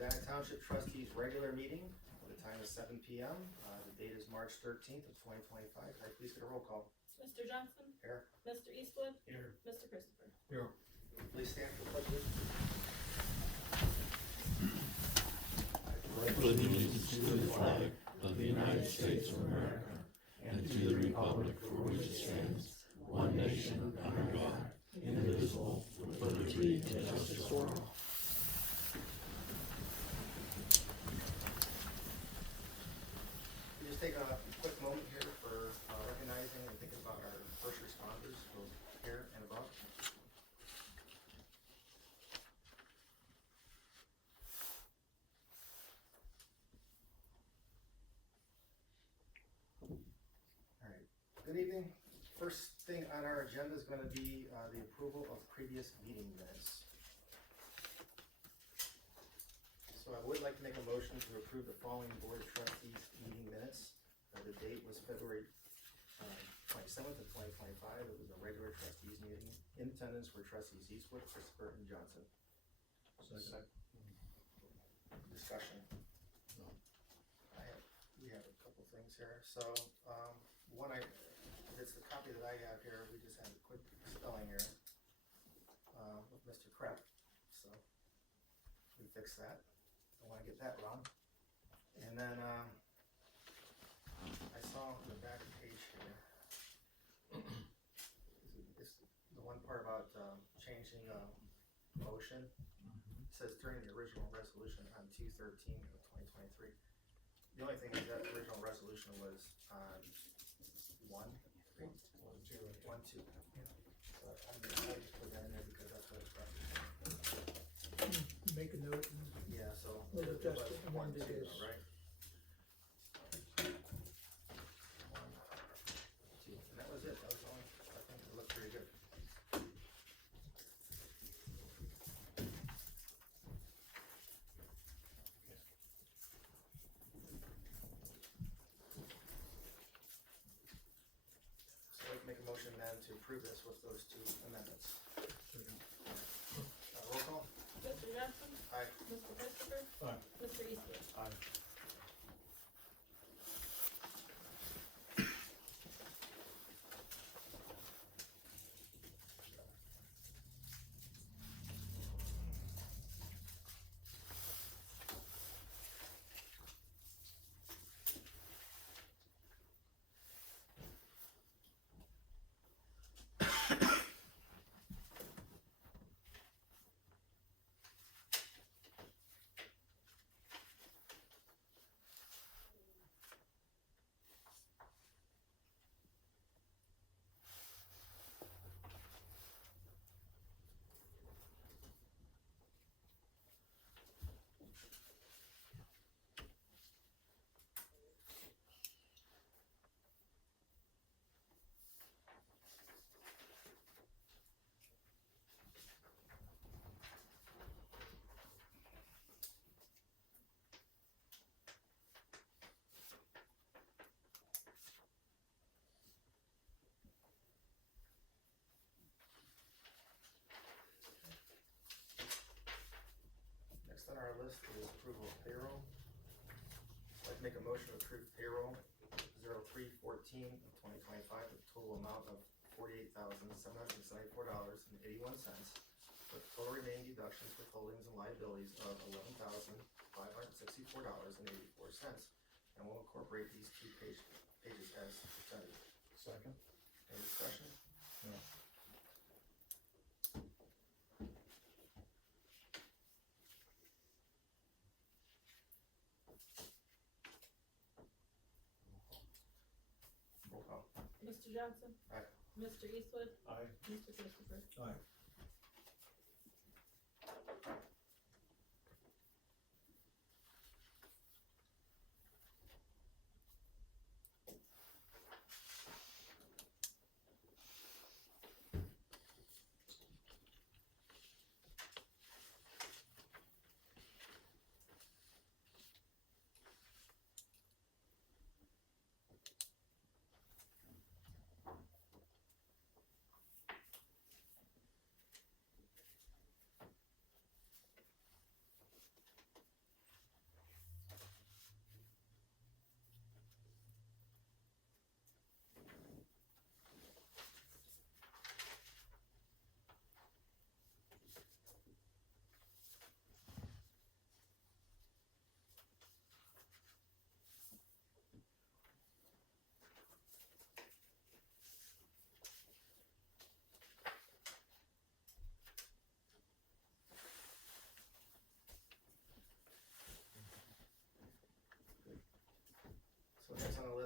Medina Township Trustees regular meeting. The time is 7 p.m. The date is March 13th of 2025. Can I please get a roll call? Mr. Johnson? Here. Mr. Eastwood? Here. Mr. Christopher? Here. Please stand for the pledge. I pledge allegiance to the flag of the United States of America and to the republic for which it stands, one nation under God, indivisible, with liberty and justice for all. We just take a quick moment here for recognizing and thinking about our first responders, both here and above. All right. Good evening. First thing on our agenda is going to be the approval of previous meeting minutes. So I would like to make a motion to approve the following Board of Trustees meeting minutes. The date was February 27th of 2025. It was a regular trustees meeting. In attendance were trustees Eastwood, Christopher, and Johnson. Second. Discussion. We have a couple things here. So it's the copy that I have here. We just had a quick spelling error with Mr. Krepp. So we fixed that. Don't want to get that wrong. And then I saw on the back page here, it's the one part about changing motion. It says during the original resolution on 2/13 of 2023. The only thing is that the original resolution was on 1/2. So I just put that in there because that's what it's from. Make a note. Yeah, so We'll it adjust was it and 1, 2, amend it as- right? 1, 2, and that was it. That was only, I think it looked pretty good. So I'd like to make a motion then to approve this with those two amendments. Roll call? Mr. Johnson? Aye. Mr. Christopher? Aye. Mr. Eastwood? Aye. Next on our list is approval of payroll. I'd like to make a motion to approve payroll 03/14 of 2025 with a total amount of $48,774.81, with total remaining deductions, withholdings, and liabilities of $11,564.84. And we'll incorporate these two pages as presented. Second. Any discussion? No. Roll call. Mr. Johnson? Aye. Mr. Eastwood? Aye. Mr. Christopher? Aye.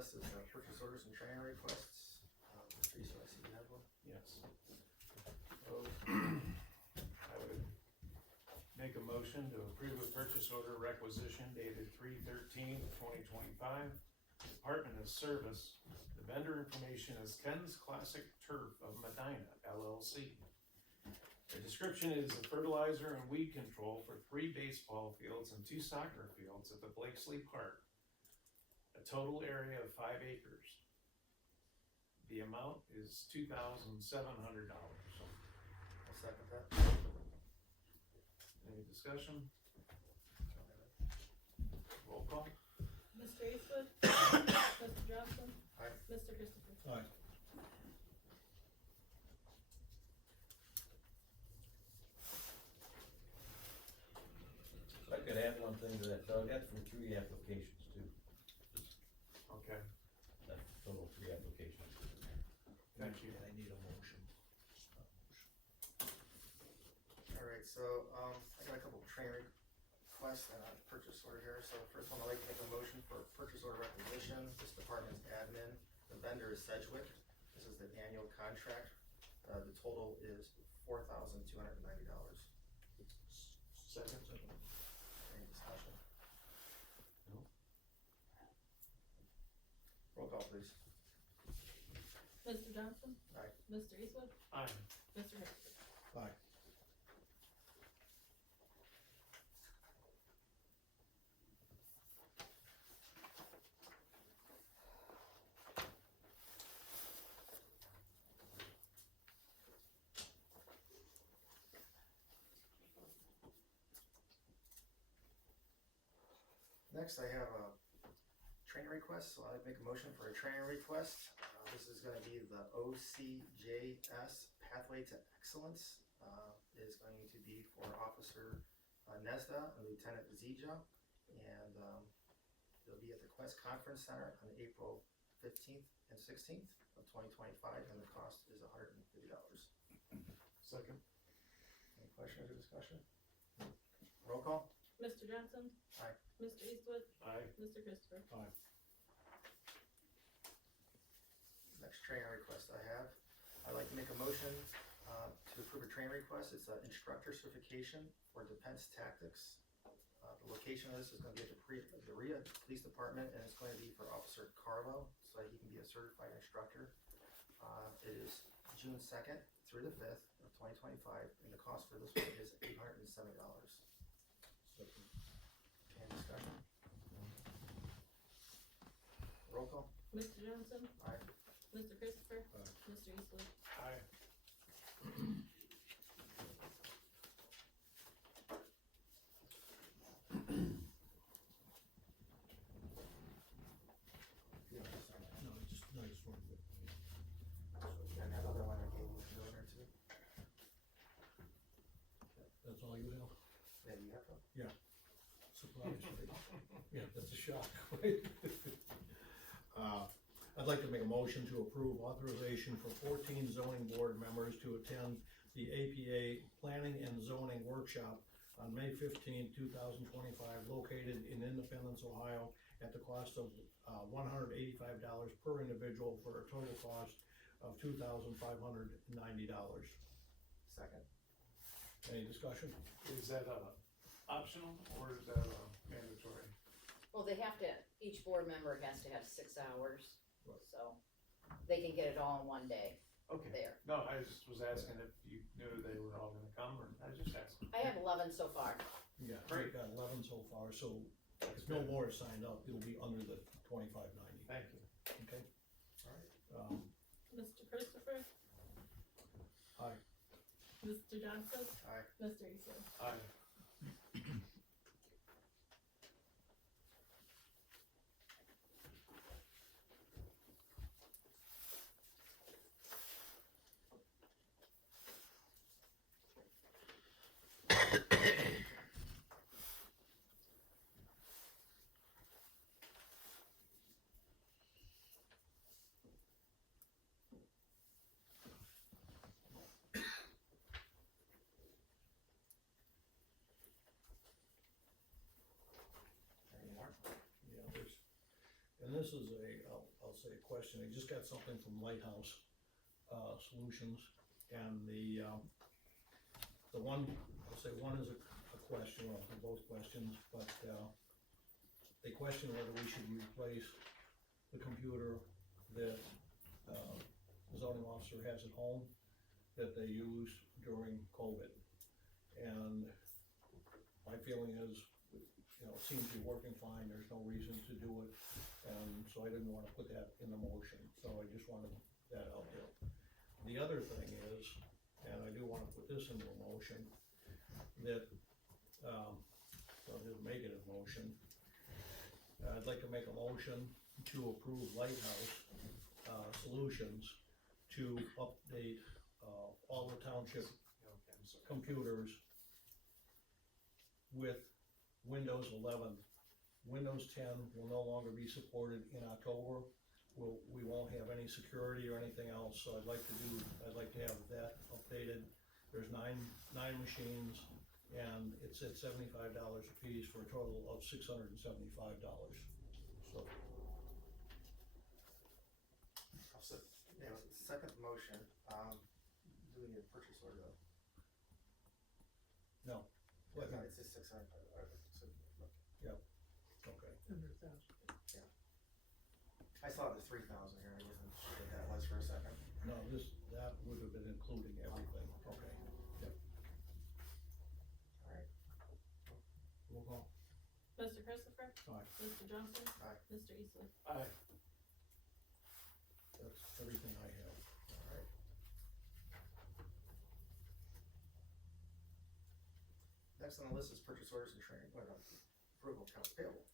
list is purchase orders and training requests. Mr. Eastwood, I see you have one. Yes. So, I would make a motion to approve a purchase order requisition dated 3/13/2025. Department of Service. The vendor information is Ken's Classic Turf of Medina LLC. The description is a fertilizer and weed control for 3 baseball fields and 2 soccer fields at the Blakesley Park. A total area of 5 acres. The amount is $2,700. I'll second that. Any discussion? Roll call? Mr. Eastwood? Mr. Johnson? Aye. Mr. Christopher? Aye. If I could add one thing to that, Doug, that's for 3 applications too, Okay, that's total 3 applications. thank you. I need a motion. Alright, so, I got a couple of training requests and a purchase order here. So the first one, I'd like to make a motion for purchase order requisition. This department's admin. The vendor is Sedgwick. This is the annual contract. The total is $4,290. Second. Any discussion? No. Roll call, please. Mr. Johnson? Aye. Mr. Eastwood? Aye. Mr. Christopher? Aye. Next, I have a training request, so I'd make a motion for a training request. This is gonna be the OCJS Pathway to Excellence. Is going to be for Officer Nesda and Lieutenant Zija. And it'll be at the Quest Conference Center on April 15th and 16th of 2025, and the cost is $150. Second. Any questions or discussion? Roll call? Mr. Johnson? Aye. Mr. Eastwood? Aye. Mr. Christopher? Aye. Next training request I have, I'd like to make a motion to approve a training request. It's an instructor certification for defense tactics. The location of this is gonna be at the Berea Police Department, and it's going to be for Officer Carlo, so that he can be a certified instructor. It is June 2nd through the 5th of 2025, and the cost for this one is $870. Second. Any discussion? Roll call? Mr. Johnson? Aye. Mr. Christopher? Aye. Mr. Eastwood? Aye. No, just one. And that other one I gave you should go there too. That's all you have? Yeah, you have to. Surprise, right? Yeah, that's a shock, right? I'd like to make a motion to approve authorization for 14 zoning board members to attend the APA Planning and Zoning Workshop on May 15, 2025, located in Independence, Ohio, at the cost of $185 per individual for a total cost of $2,590. Second. Any discussion? Is that optional or is that mandatory? Well, they have to, each board member has to have 6 hours, Right. so they can get it all in one day Okay. there. No, I just was asking if you knew they were all gonna come, or I was just asking. I have 11 so far. Yeah, Great. we've got 11 so far, so if no more is signed up, it'll be under the 2590, Thank you. okay? Alright. Mr. Christopher? Aye. Mr. Johnson? Aye. Mr. Eastwood? Aye. Any more? Yeah, there's, and this is a I'll say a question, I just got something from Lighthouse, Solutions, and the one, I'll say one is a question, well, they're both questions, but, they question whether we should replace the computer that, the zoning officer has at home that they used during COVID. And my feeling is, you know, it seems to be working fine, there's no reason to do it, and so I didn't wanna put that in the motion, so I just wanted that out there. The other thing is, and I do wanna put this into a motion, that, I'll just make it a motion. I'd like to make a motion to approve Lighthouse, Solutions to update, all the township Okay, I'm sorry. computers with Windows 11. Windows 10 will no longer be supported in October. We won't have any security or anything else, so I'd like to have that updated. There's nine machines, and it's at $75 a piece for a total of $675. So, Second motion, do we need a purchase order though? no, Yeah, no, it's just 600, okay. I saw the 3,000 here, I wasn't sure what that was for a second. No, that would have been including everything, okay. Yep. Alright, Roll call. Mr. Christopher? Aye. Mr. Johnson? Aye. Mr. Eastwood? Aye. That's everything I have. alright. Next on the list is purchase orders and training, approval of accounts payable.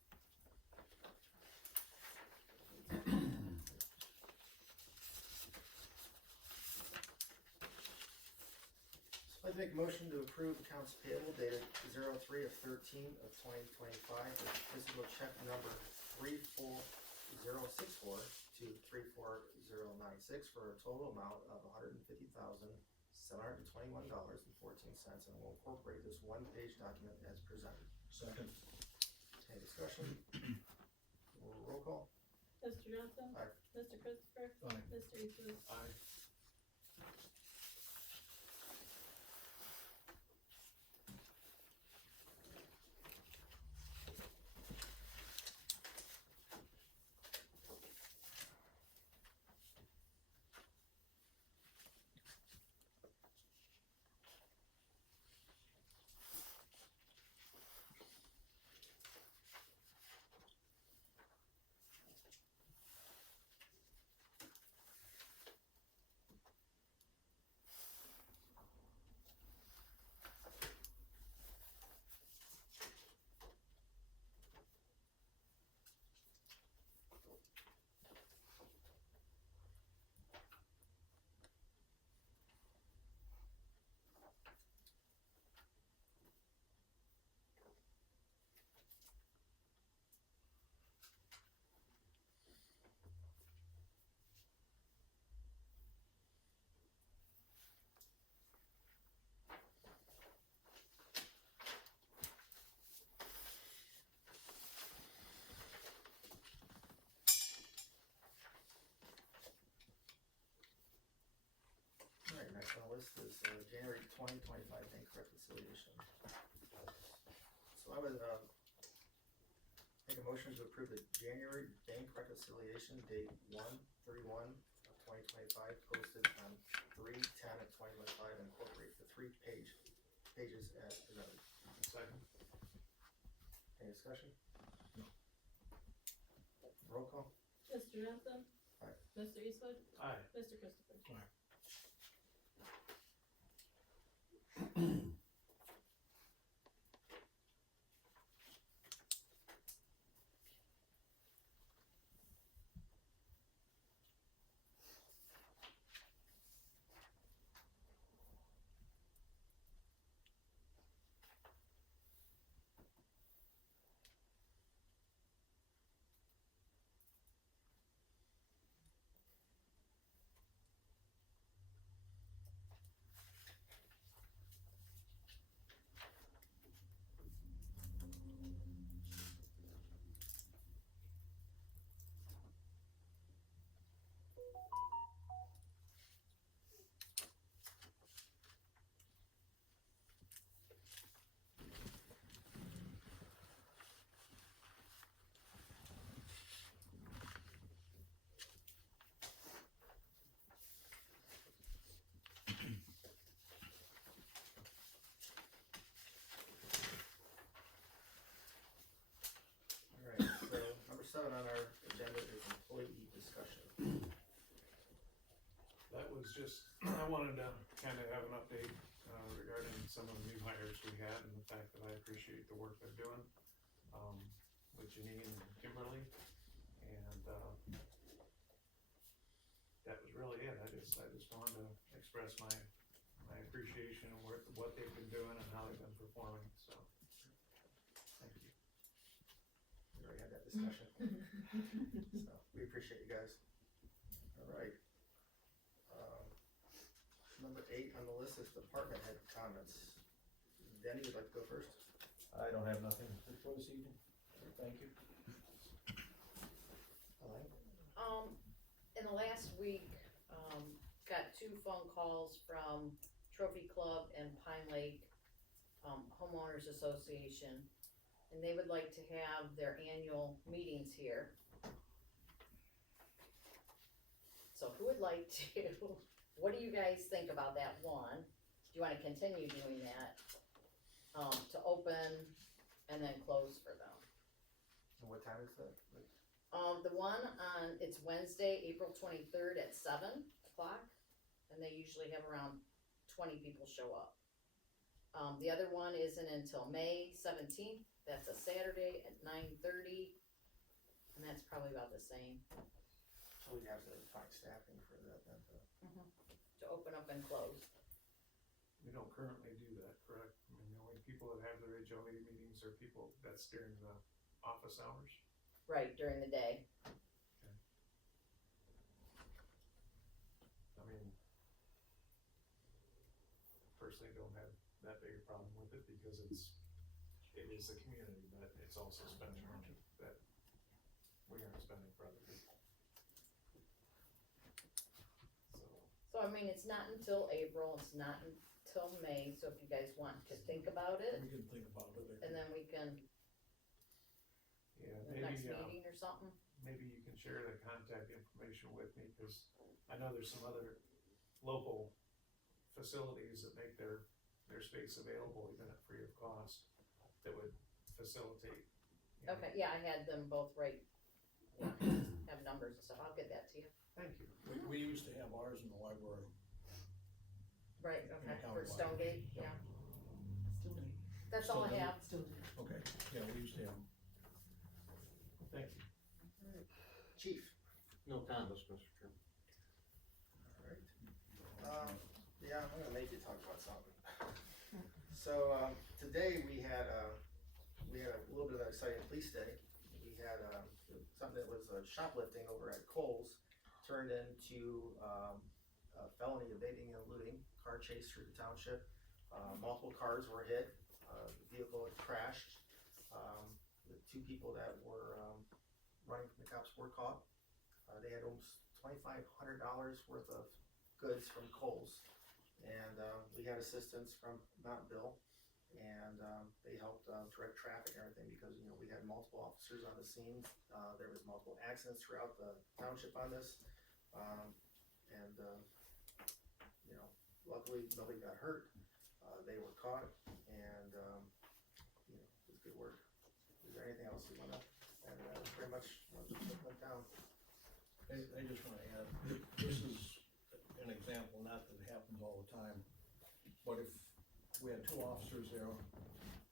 So I'd make a motion to approve accounts payable dated 03/13/2025 with physical check number 34064 to 34096 for a total amount of $150,721.14, and will incorporate this one-page document as presented. Second. Any discussion? Roll call? Mr. Johnson? Aye. Mr. Christopher? Aye. Mr. Eastwood? Aye. Alright, next on the list is January 2025 bank reconciliation. So I would make a motion to approve the January bank reconciliation date 1/31/2025, posted on 3/10/2025, and incorporate the pages as presented. Second. Any discussion? No. Roll call? Mr. Johnson? Aye. Mr. Eastwood? Aye. Mr. Christopher? Aye. was just, I wanted to kind of have an update, regarding some of the new hires we had and the fact that I appreciate the work they're doing, with Janine and Kimberly. And, that was really it. I just wanted to express my appreciation of what they've been doing and how they've been performing, so. Thank you. We already had that discussion. So, we appreciate you guys. All right. Number 8 on the list is department head comments. Denny, would like to go first? I don't have nothing for this evening. Thank you. Elaine? In the last week, got 2 phone calls from Trophy Club and Pine Lake, Homeowners Association, and they would like to have their annual meetings here. So who would like to, what do you guys think about that one? Do you wanna continue doing that? To open and then close for them? And what time is that? The one on, it's Wednesday, April 23rd at 7 o'clock, and they usually have around 20 people show up. The other one isn't until May 17th, that's a Saturday at 9:30, and that's probably about the same, So we have to find staffing for that then. to open up and close. We don't currently do that, correct? I mean, the only people that have their HOA meetings are people that's during the office hours. Right, during the day. I mean, personally don't have that big a problem with it because it is the community, but it's also spending money that we aren't spending for other people. So I mean, it's not until April, it's not until May, so if you guys want to think about it, We can think about it. and then we can, Yeah, the next maybe, meeting or something. maybe you can share the contact information with me, cause I know there's some other local facilities that make their space available even at free of cost that would facilitate. You know. Okay, yeah, I had them both right, yeah, have numbers and stuff, I'll get that to you. Thank you. We used to have ours in the library. Right, In okay, the for county Stonegate, yeah, Still do. that's all I Still do? have. Still do. Okay, yeah, we used to have. Thank you. Chief? No comments, Mr. Chairman. Alright. Yeah, I'm gonna make you talk about something. So, today we had a little bit of an exciting police day. We had, something that was shoplifting over at Kohl's turned into, a felony evading and eluding, car chase through the township. Multiple cars were hit, the vehicle had crashed. The 2 people that were, running from the cops were caught. They had almost $2,500 worth of goods from Kohl's. And, we had assistance from Mount Bill, and, they helped, direct traffic and everything because, you know, we had multiple officers on the scene. There was multiple accidents throughout the township on this. And, you know, luckily nobody got hurt. They were caught and, you know, it was good work. Is there anything else you wanna add to that? That's pretty much what went down. I just wanna add, this is an example, not that it happens all the time, but if we had 2 officers there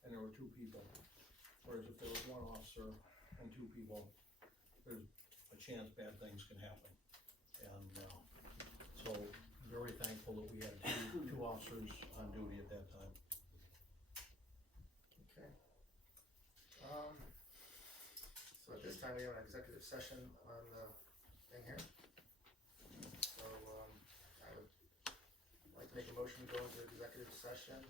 and there were 2 people, whereas if there was 1 officer and 2 people, there's a chance bad things can happen. And, so very thankful that we had 2 officers on duty at that time. Okay. So at this time, we have an executive session on the thing here. So, I would like to make a motion to go into executive session,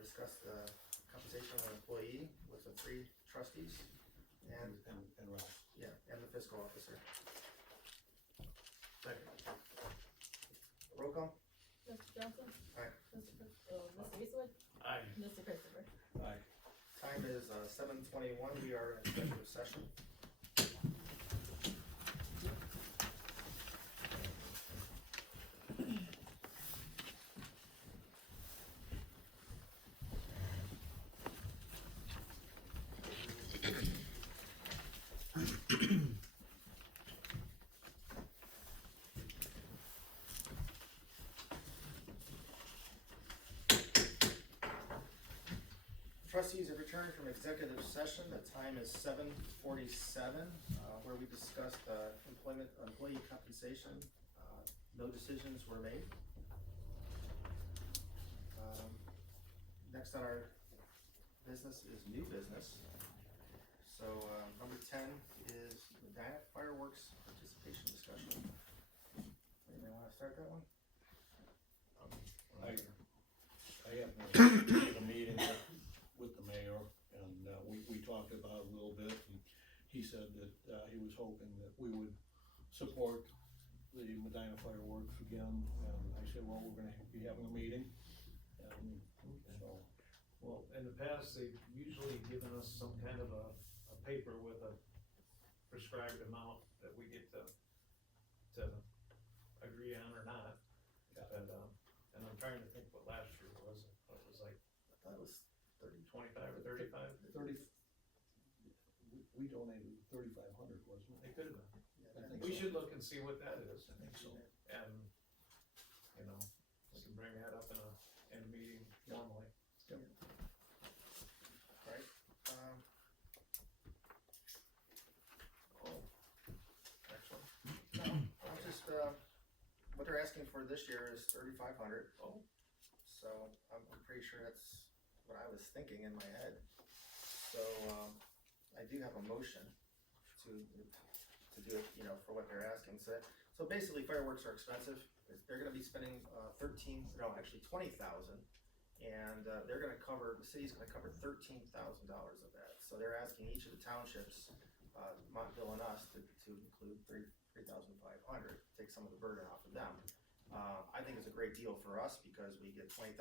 discuss the compensation of an employee with the 3 trustees and, And Ralph. yeah, and the fiscal officer. Second. Roll call? Mr. Johnson? Aye. Mr. Eastwood? Aye. Mr. Christopher? Aye. Time is 7:21, we are in executive session. trustees have returned from executive session. The time is 7:47, where we discussed employee compensation. No decisions were made. Next on our business is new business. So, number 10 is Medina fireworks participation discussion. Anybody wanna start that one? I have a meeting with the mayor, and, we talked about it a little bit, and he said that, he was hoping that we would support the Medina fireworks again, and I said, well, we're gonna be having a meeting, and so. Well, in the past, they've usually given us some kind of a paper with a prescribed amount that we get to agree on or not. And I'm trying to think what last year was. It was like, I thought it was 25 or 35? 30, we donated 3,500, wasn't it? It could have been. I think We so. should look and see what that is. I think so. And, you know, we can bring that up in a meeting normally. Right, excellent. No, I'm just, what they're asking for this year is 3,500. Oh. So I'm pretty sure that's what I was thinking in my head. So, I do have a motion to do it, you know, for what they're asking. So basically fireworks are expensive. They're gonna be spending, 20,000. And, the city's gonna cover $13,000 of that. So they're asking each of the townships, Montville and us, to include 3,500, take some of the burden off of them. I think it's a great deal for us because we get $20,000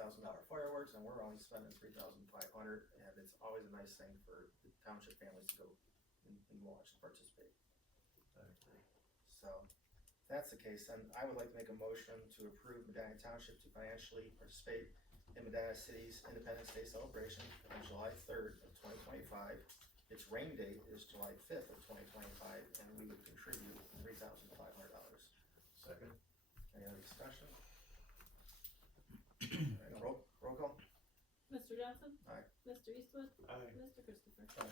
fireworks and we're only spending 3,500, and it's always a nice thing for the township families to go and watch and participate. I agree. So, if that's the case, then I would like to make a motion to approve Medina Township to financially participate in Medina City's Independence Day celebration on July 3rd of 2025. Its rain date is July 5th of 2025, and we would contribute $3,500. Second. Any other discussion? Roll call? Mr. Johnson? Aye. Mr. Eastwood? Aye. Mr. Christopher?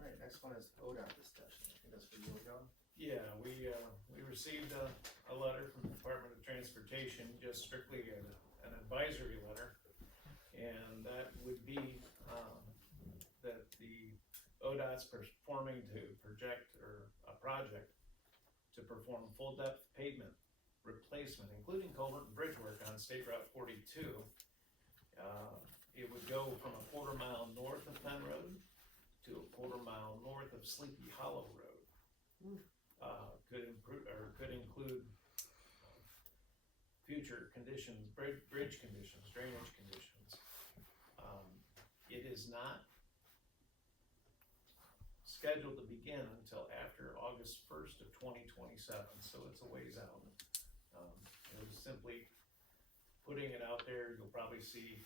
Alright, next one is ODOT discussion. I think that's for you, John. Yeah, we received a letter from the Department of Transportation, just strictly an advisory letter. And that would be, that the ODOT's performing to a project to perform full depth pavement replacement, including culvert and bridge work on State Route 42. It would go from a quarter mile north of Penn Road to a quarter mile north of Sleepy Hollow Road. Could include future conditions, bridge conditions, drainage conditions. It is not scheduled to begin until after August 1st of 2027, so it's a ways out. It was simply putting it out there. You'll probably see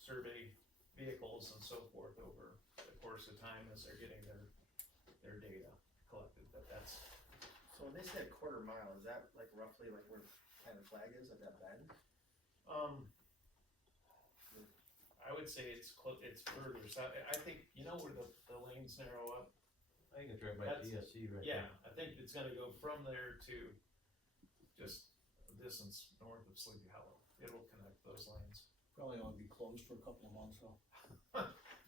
survey vehicles and so forth over the course of time as they're getting their data collected, but that's. So when they say a quarter mile, is that like roughly like where kind of flag is at that bend? I would say it's further south. I think, you know where the lanes narrow up? I think it's right by That's- DSC right Yeah, there. I think it's gonna go from there to just a distance north of Sleepy Hollow. It will connect those lanes. Probably ought to be closed for a couple of months though.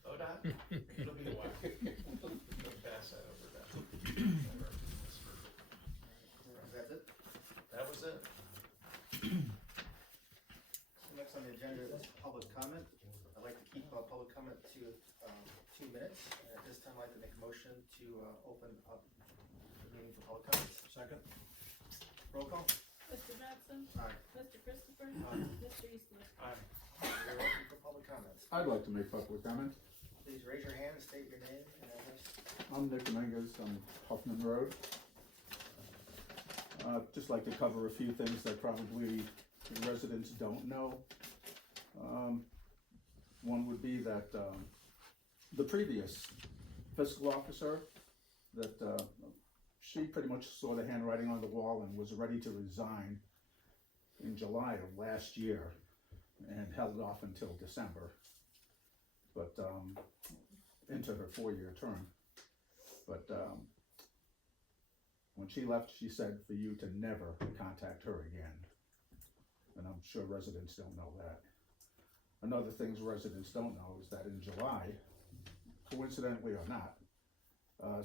ODOT, it'll be a while. We'll pass that over that. That's it? That was it. So next on the agenda is public comment. I'd like to keep public comment to 2 minutes. And at this time, I'd like to make a motion to open up the meeting for public comments. Second? Roll call? Mr. Johnson? Aye. Mr. Christopher? Aye. Mr. Eastwood? Aye. You're open for public comments. I'd like to make public comment. Please raise your hand, state your name and address. I'm Nick Dominguez on Huffman Road. Just like to cover a few things that probably the residents don't know. One would be that, the previous fiscal officer, that, she pretty much saw the handwriting on the wall and was ready to resign in July of last year and held off until December. But, into her 4-year term. But, when she left, she said for you to never contact her again. And I'm sure residents don't know that. Another thing residents don't know is that in July, coincidentally or not,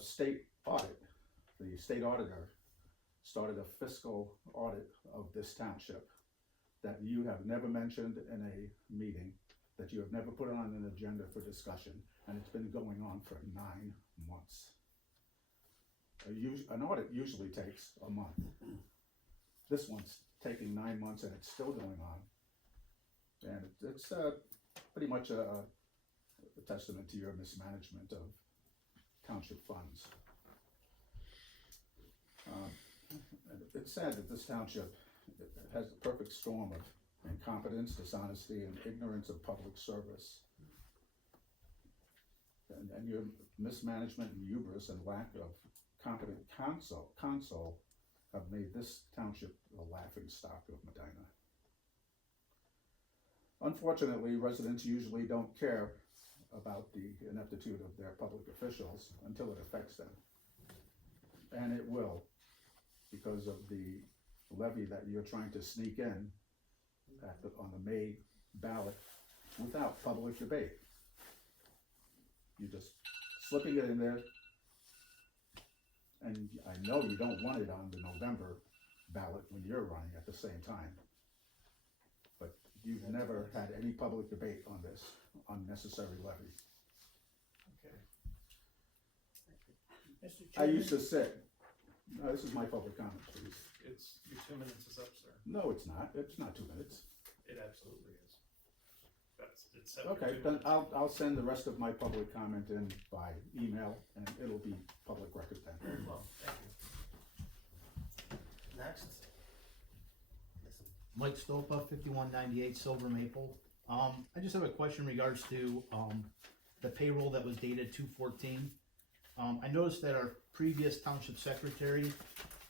state audit, the state auditor started a fiscal audit of this township that you have never mentioned in a meeting, that you have never put on an agenda for discussion, and it's been going on for 9 months. An audit usually takes a month. This one's taking 9 months and it's still going on. And it's pretty much a testament to your mismanagement of township funds. And it's sad that this township has the perfect storm of incompetence, dishonesty, and ignorance of public service. And your mismanagement and hubris and lack of competent counsel have made this township a laughing stock of Medina. Unfortunately, residents usually don't care about the ineptitude of their public officials until it affects them. And it will, because of the levy that you're trying to sneak in on the May ballot without public debate. You're just slipping it in there, and I know you don't want it on the November ballot when you're running at the same time. But you've never had any public debate on this unnecessary levy. Okay. Mr. I used to sit, no, this is my public comment, please. It's, your 2 minutes is up, sir. No, it's not 2 minutes. It absolutely is. It's set for Okay, 2 then minutes. I'll send the rest of my public comment in by email, and it'll be public record then. Very well, thank you. Next. Mike Stopa, 5198 Silver Maple. I just have a question in regards to the payroll that was dated 2/14. I noticed that our previous township secretary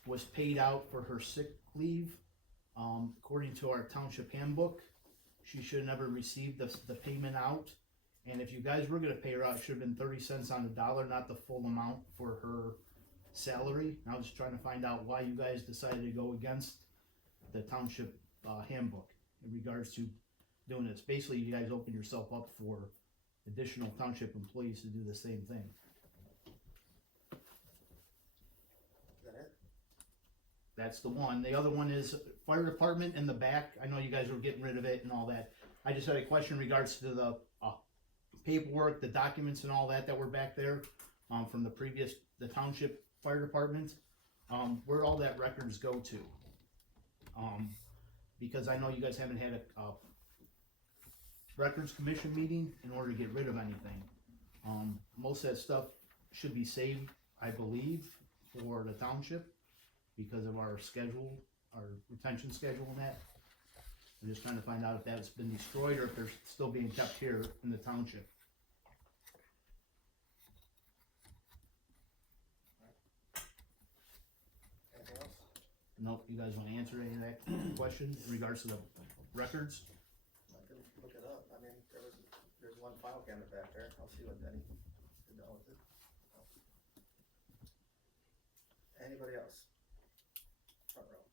was paid out for her sick leave. According to our township handbook, she should have never received the payment out. And if you guys were gonna pay her out, it should have been 30 cents on the dollar, not the full amount for her salary. And I was just trying to find out why you guys decided to go against the township handbook in regards to doing this. Basically, you guys open yourself up for additional township employees to do the same thing. Is that it? That's the one. The other one is fire department in the back. I know you guys were getting rid of it and all that. I just had a question in regards to the paperwork, the documents and all that were back there from the township fire department. Where'd all that records go to? Because I know you guys haven't had a records commission meeting in order to get rid of anything. Most of that stuff should be saved, I believe, for the township because of our schedule, our retention schedule and that. I'm just trying to find out if that's been destroyed or if they're still being kept here in the township. Anything else? Nope, you guys wanna answer any of that question in regards to the records? I can look it up. I mean, there's one file cabinet back there. I'll see what Denny did done with it. Anybody else? Front row.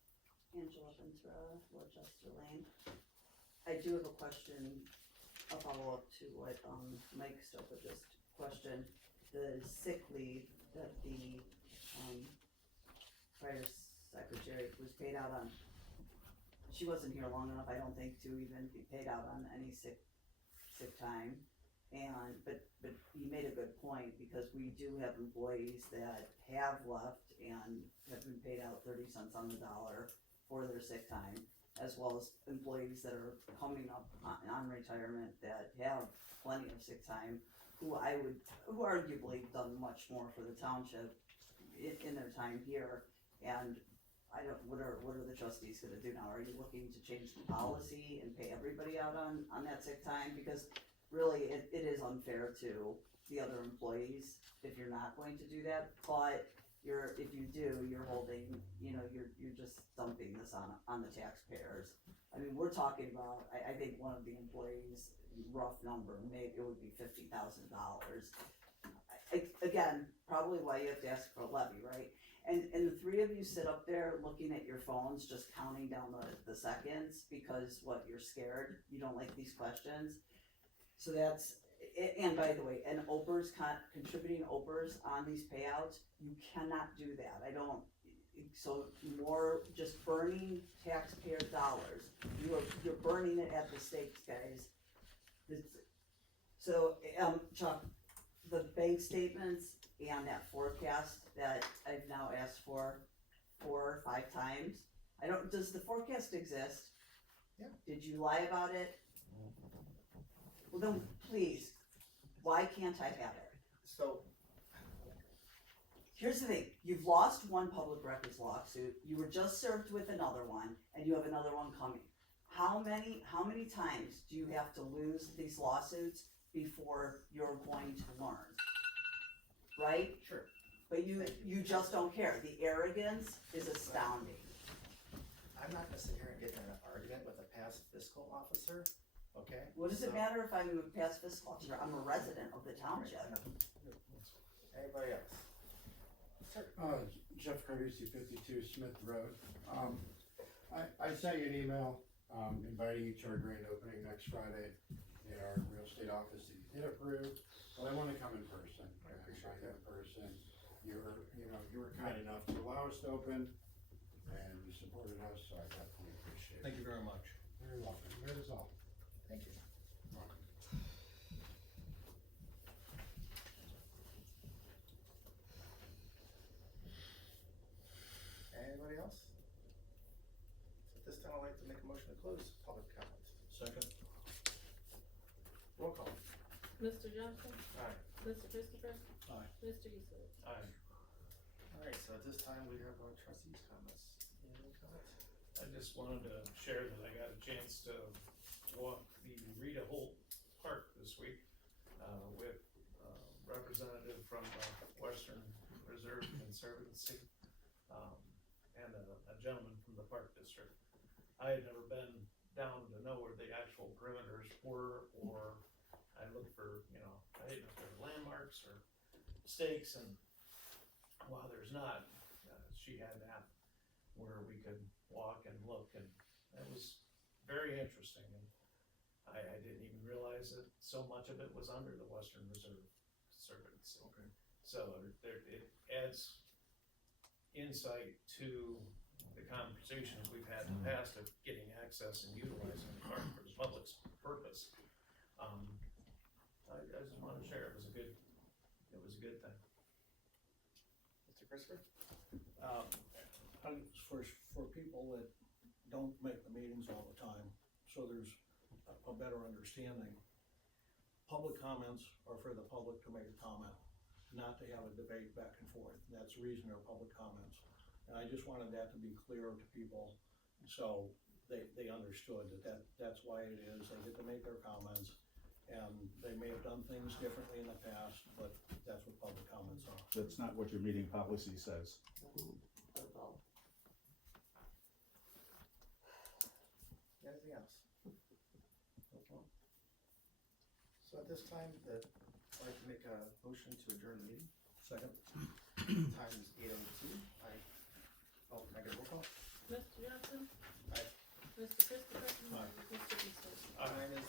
Angela Ventura, Worcester Lane. I do have a question, a follow-up to what, Mike Stopa just questioned. The sick leave that the, prior secretary was paid out on. She wasn't here long enough, I don't think, to even be paid out on any sick time. And, but you made a good point, because we do have employees that have left and have been paid out 30 cents on the dollar for their sick time, as well as employees that are coming up on retirement that have plenty of sick time, who arguably done much more for the township in their time here. And I don't, what are the trustees gonna do now? Are you looking to change the policy and pay everybody out on that sick time? Because really, it is unfair to the other employees if you're not going to do that, but if you do, you're holding, you're just dumping this on the taxpayers. I mean, we're talking about, I think one of the employees, rough number, maybe it would be $50,000. Again, probably why you have to ask for a levy, right? And the three of you sit up there looking at your phones, just counting down the seconds, because you're scared, you don't like these questions. So that's, and by the way, and OPERS, contributing OPERS on these payouts, you cannot do that. So more just burning taxpayer dollars. You're burning it at the stakes, guys. So, Chuck, the bank statements and that forecast that I've now asked for 4 or 5 times, does the forecast exist? Yeah. Did you lie about it? Well then, please, why can't I have it? So, Here's the thing, you've lost one public records lawsuit, you were just served with another one, and you have another one coming. How many times do you have to lose these lawsuits before you're going to learn? Right? sure, But you just don't care. The arrogance is astounding. I'm not gonna sit here and get in an argument with a past fiscal officer, okay? What does it So- matter if I'm a past fiscal officer? I'm a resident of the township. Anybody else? Sir, Jeff Carducci, 52 Smith Road. I sent you an email, inviting you to our grand opening next Friday at our real estate office that you did approve, but I wanna come in person. I appreciate Find you that. in person. You were kind enough to allow us to open, and you supported us, so I definitely appreciate it. Thank you very much. Very welcome, that is all. thank you. Welcome. Anybody else? So at this time, I'd like to make a motion to close public comment. Second. Roll call. Mr. Johnson? Alright, Mr. Christopher? Aye. Mr. Eastwood? Aye. alright, so at this time, we have our trustees' comments. Any comments? I just wanted to share that I got a chance to walk the Rita Holt Park this week, with a representative from Western Reserve Conservancy, and a gentleman from the Park District. I had never been down to know where the actual perimeters were, or I looked for, I didn't know if there were landmarks or stakes, and while there's not, she had an app where we could walk and look, and it was very interesting, and I didn't even realize that so much of it was under the Western Reserve Conservancy. Okay. So it adds insight to the conversations we've had in the past of getting access and utilizing the park for the public's purpose. I just wanted to share, it was a good thing. Mr. Christopher? For people that don't make the meetings all the time, so there's a better understanding, public comments are for the public to make a comment, not to have a debate back and forth. That's the reason they're public comments. And I just wanted that to be clear to people, so they understood that's why it is. They get to make their comments, and they may have done things differently in the past, but that's what public comments are. That's not what your meeting policy says. Anything else? So at this time, I'd like to make a motion to adjourn the meeting. Second. Time is 8:02. Can I get a roll call? Mr. Johnson? Aye. Mr. Christopher? Aye. Mr. Eastwood? Time is